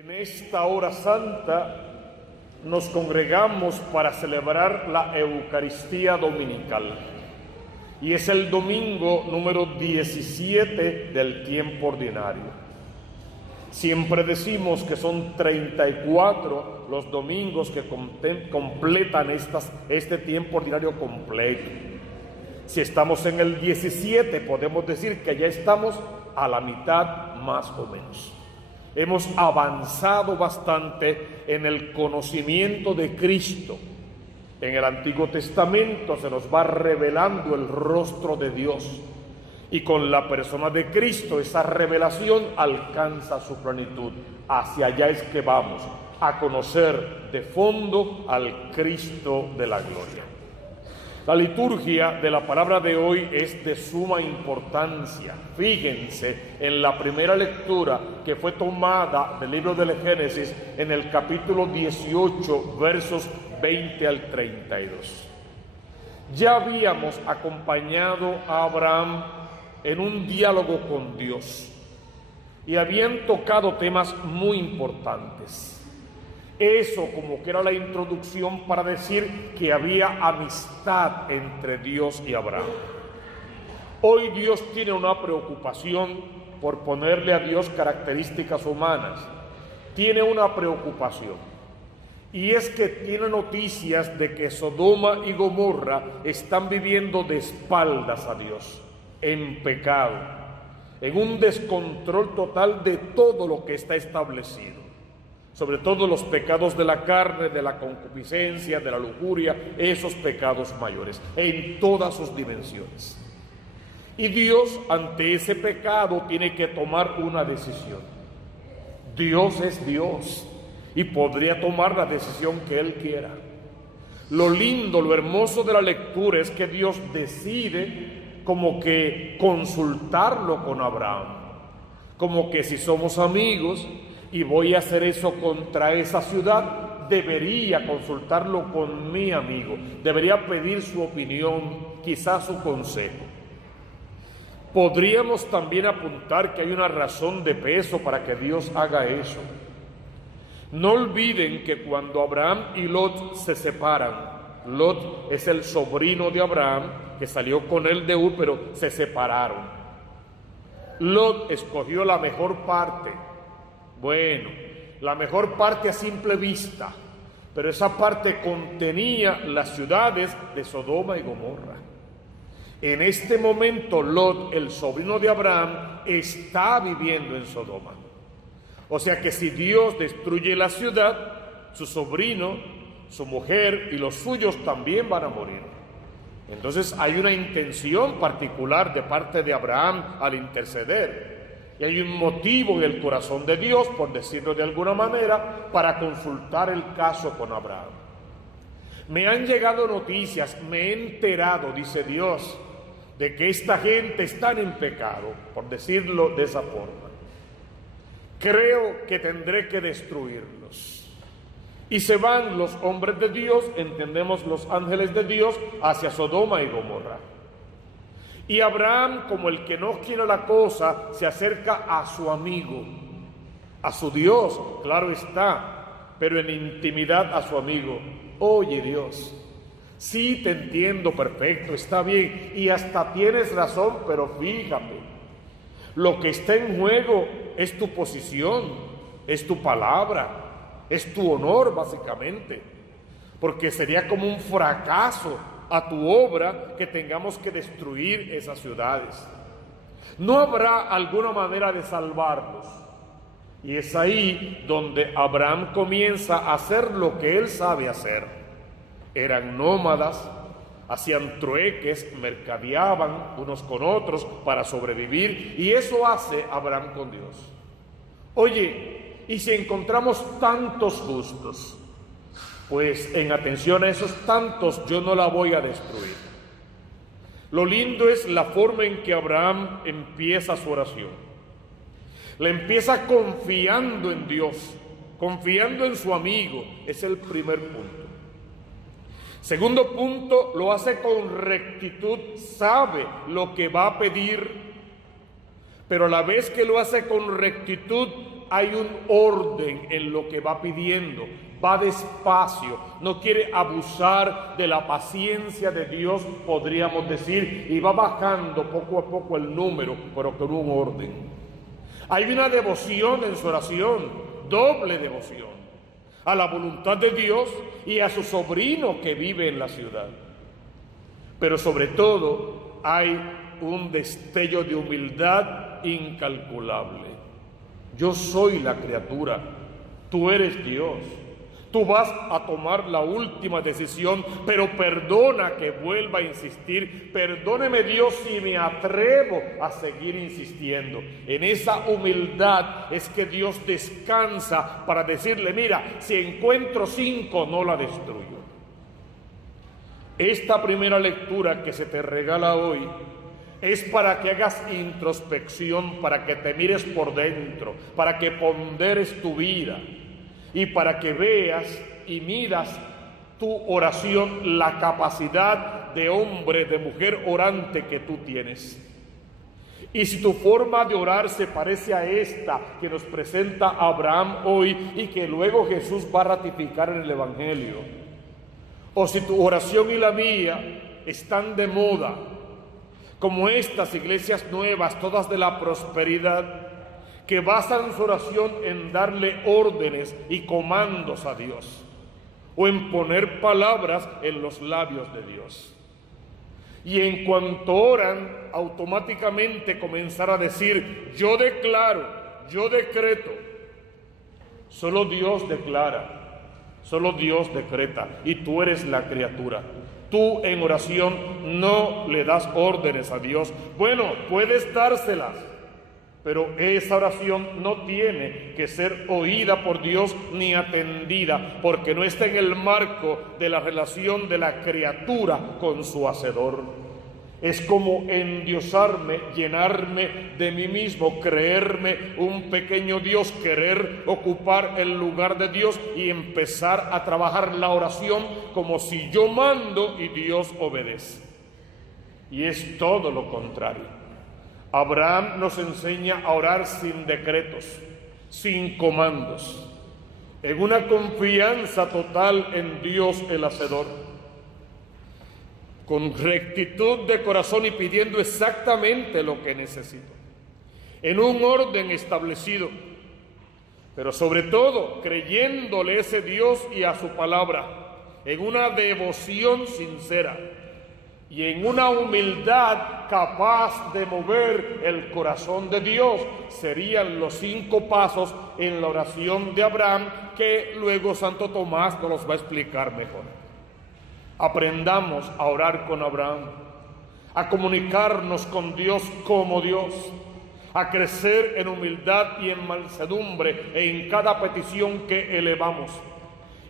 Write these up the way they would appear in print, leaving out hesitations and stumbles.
En esta hora santa nos congregamos para celebrar la Eucaristía Dominical y es el domingo número 17 del tiempo ordinario. Siempre decimos que son 34 los domingos que completan este tiempo ordinario completo. Si estamos en el 17, podemos decir que ya estamos a la mitad más o menos. Hemos avanzado bastante en el conocimiento de Cristo. En el Antiguo Testamento se nos va revelando el rostro de Dios y con la persona de Cristo esa revelación alcanza su plenitud. Hacia allá es que vamos, a conocer de fondo al Cristo de la gloria. La liturgia de la palabra de hoy es de suma importancia. Fíjense en la primera lectura que fue tomada del libro del Génesis en el capítulo 18, versos 20 al 32. Ya habíamos acompañado a Abraham en un diálogo con Dios y habían tocado temas muy importantes. Eso como que era la introducción para decir que había amistad entre Dios y Abraham. Hoy Dios tiene una preocupación por ponerle a Dios características humanas. Tiene una preocupación. Y es que tiene noticias de que Sodoma y Gomorra están viviendo de espaldas a Dios, en pecado, en un descontrol total de todo lo que está establecido. Sobre todo los pecados de la carne, de la concupiscencia, de la lujuria, esos pecados mayores, en todas sus dimensiones. Y Dios ante ese pecado tiene que tomar una decisión. Dios es Dios y podría tomar la decisión que Él quiera. Lo lindo, lo hermoso de la lectura es que Dios decide como que consultarlo con Abraham, como que si somos amigos y voy a hacer eso contra esa ciudad, debería consultarlo con mi amigo, debería pedir su opinión, quizás su consejo. Podríamos también apuntar que hay una razón de peso para que Dios haga eso. No olviden que cuando Abraham y Lot se separan, Lot es el sobrino de Abraham que salió con él de Ur, pero se separaron. Lot escogió la mejor parte. Bueno, la mejor parte a simple vista, pero esa parte contenía las ciudades de Sodoma y Gomorra. En este momento Lot, el sobrino de Abraham, está viviendo en Sodoma. O sea que si Dios destruye la ciudad, su sobrino, su mujer y los suyos también van a morir. Entonces hay una intención particular de parte de Abraham al interceder. Y hay un motivo en el corazón de Dios, por decirlo de alguna manera, para consultar el caso con Abraham. Me han llegado noticias, me he enterado, dice Dios, de que esta gente está en pecado, por decirlo de esa forma. Creo que tendré que destruirlos. Y se van los hombres de Dios, entendemos los ángeles de Dios, hacia Sodoma y Gomorra. Y Abraham, como el que no quiere la cosa, se acerca a su amigo, a su Dios, claro está, pero en intimidad a su amigo. Oye Dios, sí te entiendo perfecto, está bien, y hasta tienes razón, pero fíjate, lo que está en juego es tu posición, es tu palabra, es tu honor básicamente, porque sería como un fracaso a tu obra que tengamos que destruir esas ciudades. No habrá alguna manera de salvarlos. Y es ahí donde Abraham comienza a hacer lo que él sabe hacer. Eran nómadas, hacían trueques, mercadeaban unos con otros para sobrevivir, y eso hace Abraham con Dios. Oye, ¿y si encontramos tantos justos? Pues en atención a esos tantos yo no la voy a destruir. Lo lindo es la forma en que Abraham empieza su oración. La empieza confiando en Dios, confiando en su amigo, es el primer punto. Segundo punto, lo hace con rectitud, sabe lo que va a pedir, pero a la vez que lo hace con rectitud, hay un orden en lo que va pidiendo, va despacio, no quiere abusar de la paciencia de Dios, podríamos decir, y va bajando poco a poco el número, pero con un orden. Hay una devoción en su oración, doble devoción, a la voluntad de Dios y a su sobrino que vive en la ciudad. Pero sobre todo hay un destello de humildad incalculable. Yo soy la criatura, tú eres Dios. Tú vas a tomar la última decisión, pero perdona que vuelva a insistir. Perdóneme Dios si me atrevo a seguir insistiendo. En esa humildad es que Dios descansa para decirle, mira, si encuentro 5, no la destruyo. Esta primera lectura que se te regala hoy es para que hagas introspección, para que te mires por dentro, para que ponderes tu vida y para que veas y midas tu oración, la capacidad de hombre, de mujer orante que tú tienes. Y si tu forma de orar se parece a esta que nos presenta Abraham hoy y que luego Jesús va a ratificar en el Evangelio, o si tu oración y la mía están de moda, como estas iglesias nuevas, todas de la prosperidad, que basan su oración en darle órdenes y comandos a Dios, o en poner palabras en los labios de Dios. Y en cuanto oran, automáticamente comenzar a decir, yo declaro, yo decreto. Solo Dios declara, solo Dios decreta, y tú eres la criatura. Tú en oración no le das órdenes a Dios. Bueno, puedes dárselas, pero esa oración no tiene que ser oída por Dios ni atendida, porque no está en el marco de la relación de la criatura con su hacedor. Es como endiosarme, llenarme de mí mismo, creerme un pequeño Dios, querer ocupar el lugar de Dios y empezar a trabajar la oración como si yo mando y Dios obedece. Y es todo lo contrario. Abraham nos enseña a orar sin decretos, sin comandos, en una confianza total en Dios el Hacedor, con rectitud de corazón y pidiendo exactamente lo que necesito, en un orden establecido, pero sobre todo creyéndole a ese Dios y a su palabra, en una devoción sincera y en una humildad capaz de mover el corazón de Dios. Serían los 5 pasos en la oración de Abraham que luego Santo Tomás nos los va a explicar mejor. Aprendamos a orar con Abraham, a comunicarnos con Dios como Dios, a crecer en humildad y en mansedumbre en cada petición que elevamos,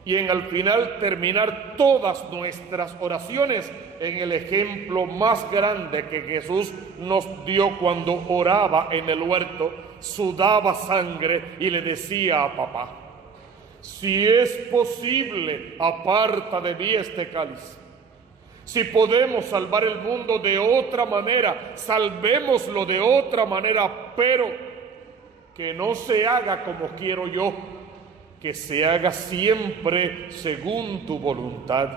y en al final terminar todas nuestras oraciones en el ejemplo más grande que Jesús nos dio cuando oraba en el huerto, sudaba sangre y le decía a papá, si es posible, aparta de mí este cáliz. Si podemos salvar el mundo de otra manera, salvémoslo de otra manera, pero que no se haga como quiero yo, que se haga siempre según tu voluntad.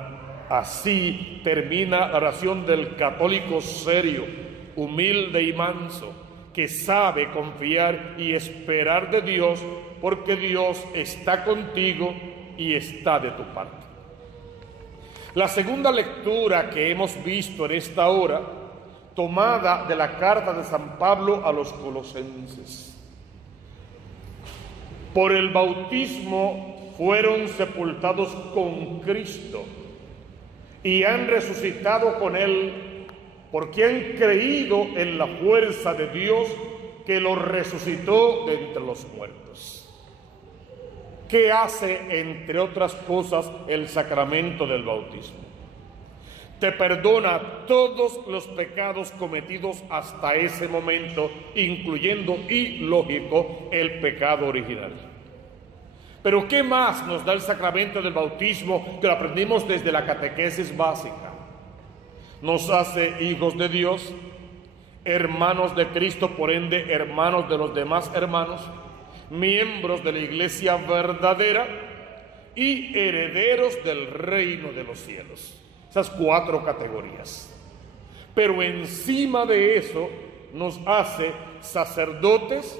Así termina la oración del católico serio, humilde y manso, que sabe confiar y esperar de Dios, porque Dios está contigo y está de tu parte. La segunda lectura que hemos visto en esta hora, tomada de la carta de San Pablo a los Colosenses. Por el bautismo fueron sepultados con Cristo y han resucitado con Él, porque han creído en la fuerza de Dios que los resucitó de entre los muertos. ¿Qué hace, entre otras cosas, el sacramento del bautismo? Te perdona todos los pecados cometidos hasta ese momento, incluyendo, y lógico, el pecado original. Pero ¿qué más nos da el sacramento del bautismo que lo aprendimos desde la catequesis básica? Nos hace hijos de Dios, hermanos de Cristo, por ende hermanos de los demás hermanos, miembros de la iglesia verdadera y herederos del reino de los cielos. Esas 4 categorías. Pero encima de eso nos hace sacerdotes,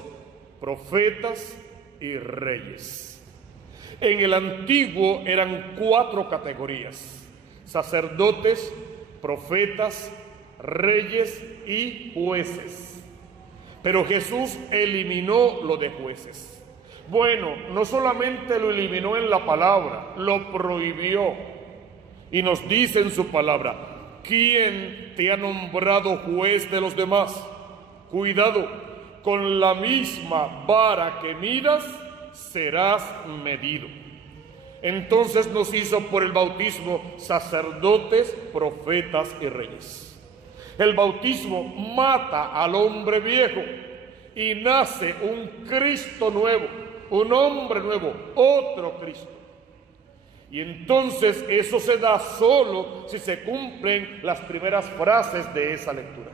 profetas y reyes. En el antiguo eran 4 categorías: sacerdotes, profetas, reyes y jueces. Pero Jesús eliminó lo de jueces. Bueno, no solamente lo eliminó en la palabra, lo prohibió. Y nos dice en su palabra: ¿quién te ha nombrado juez de los demás? Cuidado, con la misma vara que midas, serás medido. Entonces nos hizo por el bautismo sacerdotes, profetas y reyes. El bautismo mata al hombre viejo y nace un Cristo nuevo, un hombre nuevo, otro Cristo. Y entonces eso se da solo si se cumplen las primeras frases de esa lectura.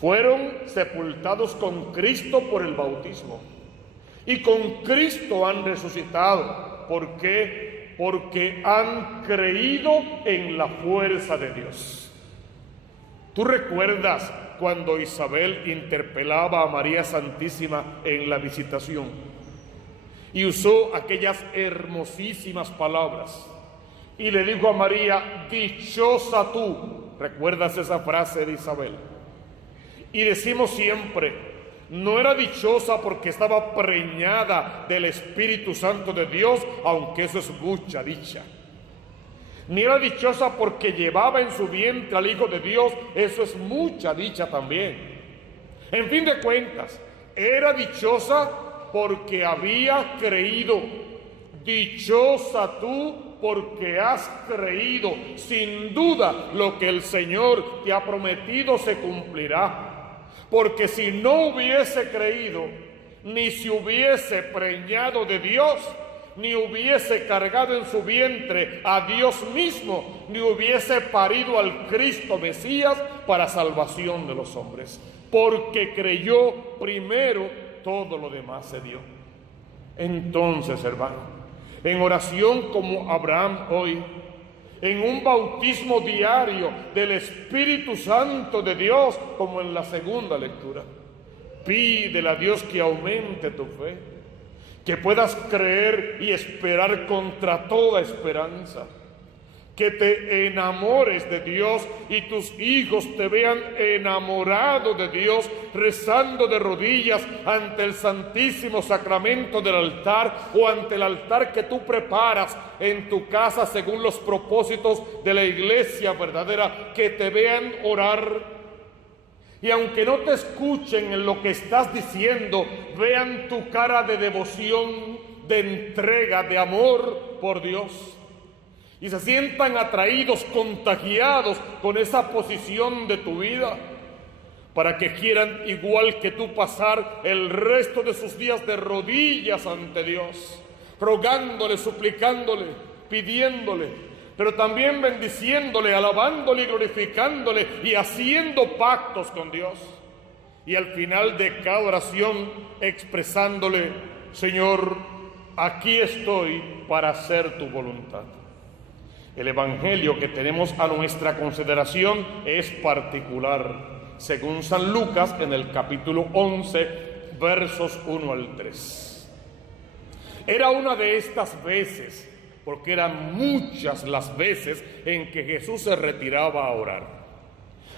Fueron sepultados con Cristo por el bautismo y con Cristo han resucitado. ¿Por qué? Porque han creído en la fuerza de Dios. ¿Tú recuerdas cuando Isabel interpelaba a María Santísima en la visitación y usó aquellas hermosísimas palabras y le dijo a María: dichosa tú? ¿Recuerdas esa frase de Isabel? Y decimos siempre, no era dichosa porque estaba preñada del Espíritu Santo de Dios, aunque eso es mucha dicha. Ni era dichosa porque llevaba en su vientre al Hijo de Dios, eso es mucha dicha también. En fin de cuentas, era dichosa porque había creído. Dichosa tú porque has creído. Sin duda lo que el Señor te ha prometido se cumplirá. Porque si no hubiese creído, ni se hubiese preñado de Dios, ni hubiese cargado en su vientre a Dios mismo, ni hubiese parido al Cristo Mesías para salvación de los hombres. Porque creyó primero, todo lo demás se dio. Entonces, hermano, en oración como Abraham hoy, en un bautismo diario del Espíritu Santo de Dios, como en la segunda lectura, pídele a Dios que aumente tu fe, que puedas creer y esperar contra toda esperanza, que te enamores de Dios y tus hijos te vean enamorado de Dios, rezando de rodillas ante el Santísimo Sacramento del altar o ante el altar que tú preparas en tu casa según los propósitos de la iglesia verdadera, que te vean orar. Y aunque no te escuchen en lo que estás diciendo, vean tu cara de devoción, de entrega, de amor por Dios. Y se sientan atraídos, contagiados con esa posición de tu vida, para que quieran, igual que tú, pasar el resto de sus días de rodillas ante Dios, rogándole, suplicándole, pidiéndole, pero también bendiciéndole, alabándole y glorificándole y haciendo pactos con Dios. Y al final de cada oración expresándole: Señor, aquí estoy para hacer tu voluntad. El evangelio que tenemos a nuestra consideración es particular, según San Lucas en el capítulo 11, versos 1 al 3. Era una de estas veces, porque eran muchas las veces en que Jesús se retiraba a orar.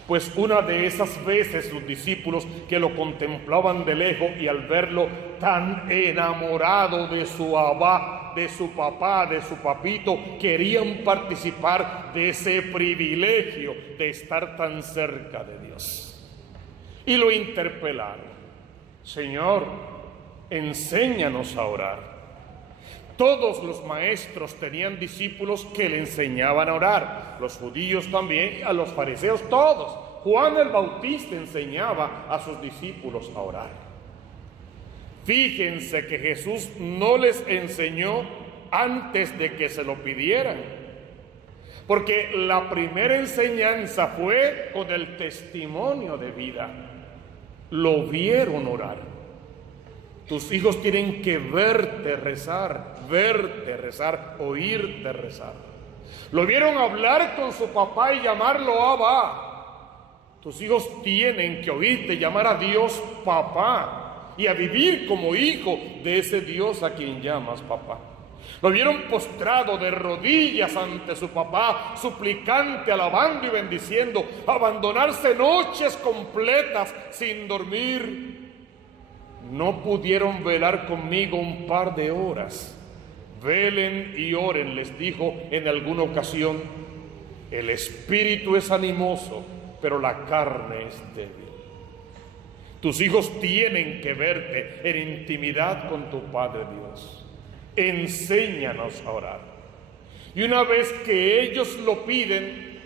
Pues una de esas veces los discípulos que lo contemplaban de lejos y al verlo tan enamorado de su abba, de su papá, de su papito, querían participar de ese privilegio de estar tan cerca de Dios. Y lo interpelaron: Señor, enséñanos a orar. Todos los maestros tenían discípulos que le enseñaban a orar, los judíos también, a los fariseos, todos. Juan el Bautista enseñaba a sus discípulos a orar. Fíjense que Jesús no les enseñó antes de que se lo pidieran, porque la primera enseñanza fue con el testimonio de vida. Lo vieron orar. Tus hijos tienen que verte rezar, oírte rezar. Lo vieron hablar con su papá y llamarlo Abba. Tus hijos tienen que oírte llamar a Dios papá y a vivir como hijo de ese Dios a quien llamas papá. Lo vieron postrado de rodillas ante su papá, suplicante, alabando y bendiciendo, abandonarse noches completas sin dormir. No pudieron velar conmigo un par de horas. Velen y oren, les dijo en alguna ocasión. El espíritu es animoso, pero la carne es débil. Tus hijos tienen que verte en intimidad con tu Padre Dios. Enséñanos a orar. Y una vez que ellos lo piden,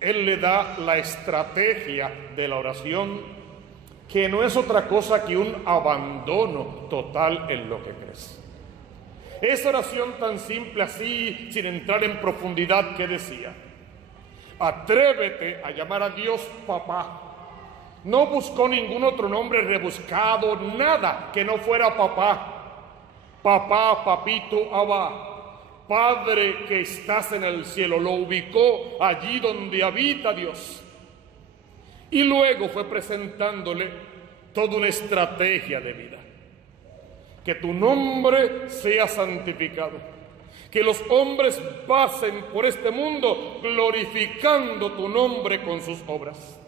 Él le da la estrategia de la oración, que no es otra cosa que un abandono total en lo que crees. Esa oración tan simple así, sin entrar en profundidad, que decía: atrévete a llamar a Dios papá. No buscó ningún otro nombre rebuscado, nada que no fuera papá. Papá, papito, Abba, Padre que estás en el cielo. Lo ubicó allí donde habita Dios. Y luego fue presentándole toda una estrategia de vida. Que tu nombre sea santificado. Que los hombres pasen por este mundo glorificando tu nombre con sus obras.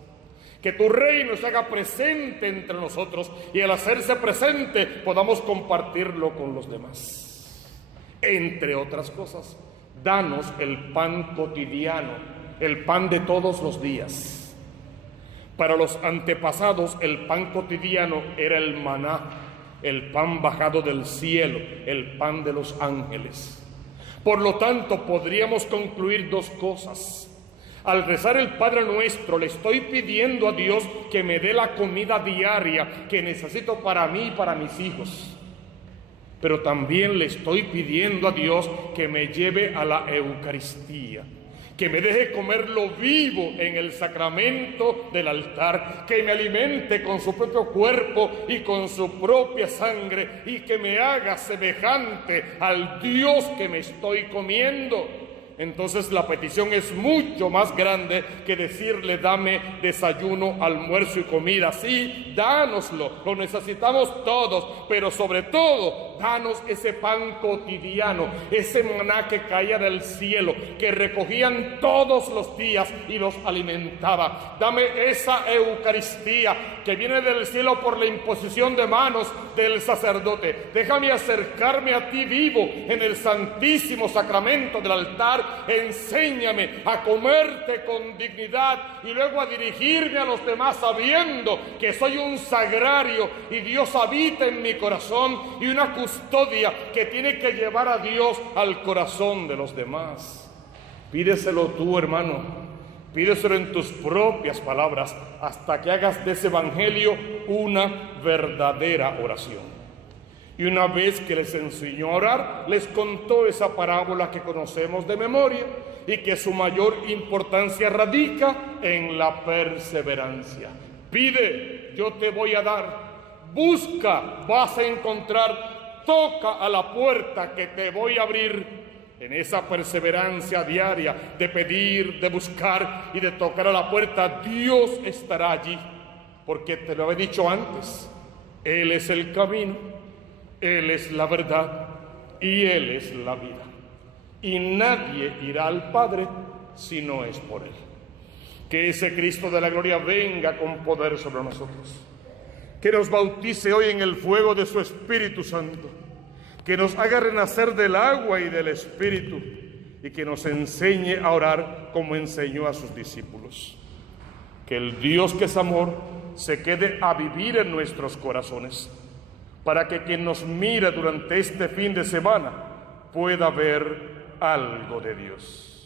Que tu reino se haga presente entre nosotros y al hacerse presente podamos compartirlo con los demás. Entre otras cosas, danos el pan cotidiano, el pan de todos los días. Para los antepasados, el pan cotidiano era el maná, el pan bajado del cielo, el pan de los ángeles. Por lo tanto, podríamos concluir dos cosas. Al rezar el Padre Nuestro, le estoy pidiendo a Dios que me dé la comida diaria que necesito para mí y para mis hijos. Pero también le estoy pidiendo a Dios que me lleve a la Eucaristía, que me deje comerlo vivo en el sacramento del altar, que me alimente con su propio cuerpo y con su propia sangre y que me haga semejante al Dios que me estoy comiendo. Entonces la petición es mucho más grande que decirle: dame desayuno, almuerzo y comida. Sí, dánoslo, lo necesitamos todos, pero sobre todo, danos ese pan cotidiano, ese maná que caía del cielo, que recogían todos los días y los alimentaba. Dame esa Eucaristía que viene del cielo por la imposición de manos del sacerdote. Déjame acercarme a ti vivo en el santísimo sacramento del altar. Enséñame a comerte con dignidad y luego a dirigirme a los demás sabiendo que soy un sagrario y Dios habita en mi corazón y una custodia que tiene que llevar a Dios al corazón de los demás. Pídeselo tú, hermano, pídeselo en tus propias palabras hasta que hagas de ese evangelio una verdadera oración. Y una vez que les enseñó a orar, les contó esa parábola que conocemos de memoria y que su mayor importancia radica en la perseverancia. Pide, yo te voy a dar. Busca, vas a encontrar. Toca a la puerta que te voy a abrir. En esa perseverancia diaria de pedir, de buscar y de tocar a la puerta, Dios estará allí. Porque te lo había dicho antes, Él es el camino. Él es la verdad y Él es la vida. Y nadie irá al Padre si no es por Él. Que ese Cristo de la gloria venga con poder sobre nosotros. Que nos bautice hoy en el fuego de su Espíritu Santo. Que nos haga renacer del agua y del Espíritu. Y que nos enseñe a orar como enseñó a sus discípulos. Que el Dios que es amor se quede a vivir en nuestros corazones, para que quien nos mira durante este fin de semana pueda ver algo de Dios.